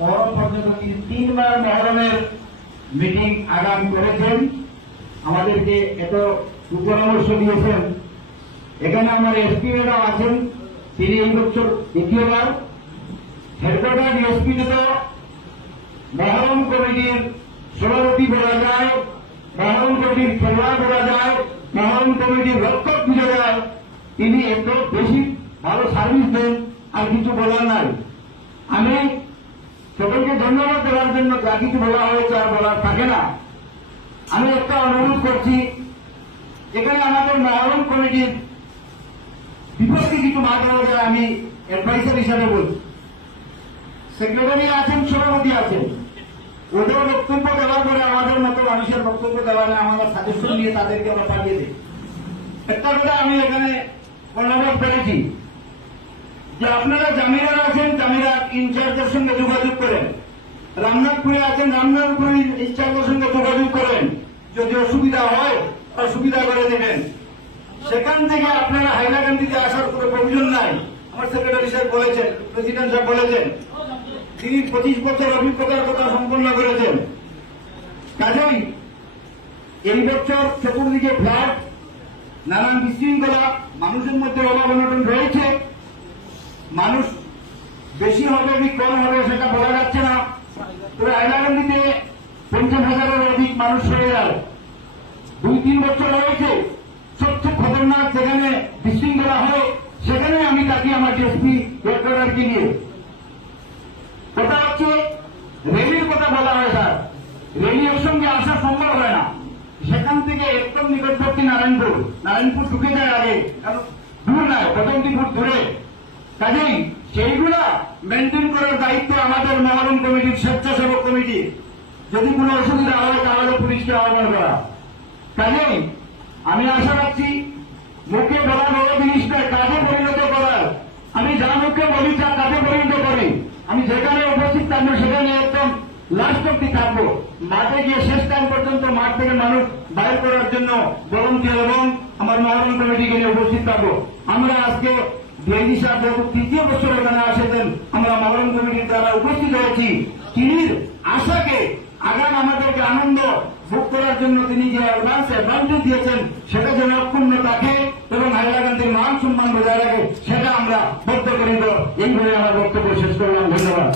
মহরম পর্যন্ত তিনি 3 বার মহরমের মিটিং আগাম করেছেন, আমাদেরকে এত সুপরামর্শ দিয়েছেন। এখানে আমার এসপিরাও আছেন, তিনি এই বছর দ্বিতীয়বার। হেডকোয়ার্টার ডিএসপি তো মহরম কমিটির সভাপতি বলা যায়, মহরম কমিটির খেলোয়াড় বলা যায়, মহরম কমিটির রক্ষক বুঝা যায়। তিনি একটু বেশি ভালো সার্ভিস দেন, আর কিছু বলার নাই। আমি সকলকে ধন্যবাদ দেওয়ার জন্য যা কিছু বলা হয়েছে আর বলার থাকে না। আমি একটা অনুরোধ করছি, এখানে আমাদের মহরম কমিটির বিপক্ষে কিছু মাঠ হয়ে যায়, আমি অ্যাডভাইসার হিসাবে বলছি। সেক্রেটারি আছেন, সভাপতি আছেন, ওদের বক্তব্য দেওয়ার পরে আমাদের মতো মানুষের বক্তব্য দেওয়া নেই, আমাদের সাজেশন নিয়ে তাদেরকে আমরা পাঠিয়ে দিই। একটা কথা আমি এখানে অনুরোধ করেছি যে আপনারা জামিরার আছেন, জামিরার ইনচার্জের সঙ্গে যোগাযোগ করেন। রামনাথপুরে আছেন, রামনাথপুর ইনচার্জের সঙ্গে যোগাযোগ করেন। যদি অসুবিধা হয় অসুবিধা করে দেবেন। সেখান থেকে আপনারা হাইলাকান্দিতে আসার কোনো প্রয়োজন নাই। আমার সেক্রেটারি সাহেব বলেছেন, প্রেসিডেন্ট সাহেব বলেছেন, তিনি 25 বছর অভিজ্ঞতার কথা সম্পন্ন করেছেন। কাজেই এই বছর চতুর্দিকে ফ্লাড, নানান বিশৃঙ্খলা, মানুষের মধ্যে অভাব অনটন রয়েছে। মানুষ বেশি হবে কি কম হবে সেটা বলা যাচ্ছে না। তবে হাইলাকান্দিতে 50,000-এর অধিক মানুষ হয়ে যায়। 2-3 বছর হয়েছে সবচেয়ে খতরনাক যেখানে বিশৃঙ্খলা হয় সেখানে আমি তাকে আমার ডিএসপি হেডকোয়ার্টারকে নিয়ে কথা হচ্ছে। রেলির কথা বলা হয় স্যার, রেলি এর সঙ্গে আসা সম্ভব হয় না। সেখান থেকে একদম নিকটবর্তী নারায়ণপুর ঢুকে যায় আগে, দূর নয়, পদমদিপুর দূরে। কাজেই সেইগুলা মেনটেন করার দায়িত্ব আমাদের মহরম কমিটির, স্বেচ্ছাসেবক কমিটি। যদি কোনো অসুবিধা হয় তাহলে পুলিশকে আহ্বান করা। কাজেই আমি আশা রাখছি মুখে বলা বড় জিনিসটা কাজে পরিণত করার। আমি যা মুখে বলি তা কাজে পরিণত করি। আমি যেখানে উপস্থিত থাকবো সেখানে একদম লাস্ট অব্দি থাকবো। মাঠে গিয়ে শেষ টাইম পর্যন্ত মাঠ থেকে মানুষ বাইর করার জন্য ভলান্টিয়ার এবং আমার মহরম কমিটিকে নিয়ে উপস্থিত থাকবো। আমরা আজকে ডিআইজি সাহেব যেহেতু 3য় বছর এখানে আসেছেন, আমরা মহরম কমিটির দ্বারা উপস্থিত হয়েছি। তিনি আশাকে আগাম আমাদেরকে আনন্দ ভোগ করার জন্য তিনি যে অ্যাডভান্স দিয়েছেন সেটা যেন অক্ষুণ্ণ থাকে এবং হাইলাকান্দির মান সম্মান বজায় রাখে, সেটা আমরা বদ্ধ করি। এইভাবে আমার বক্তব্য শেষ করলাম। ধন্যবাদ।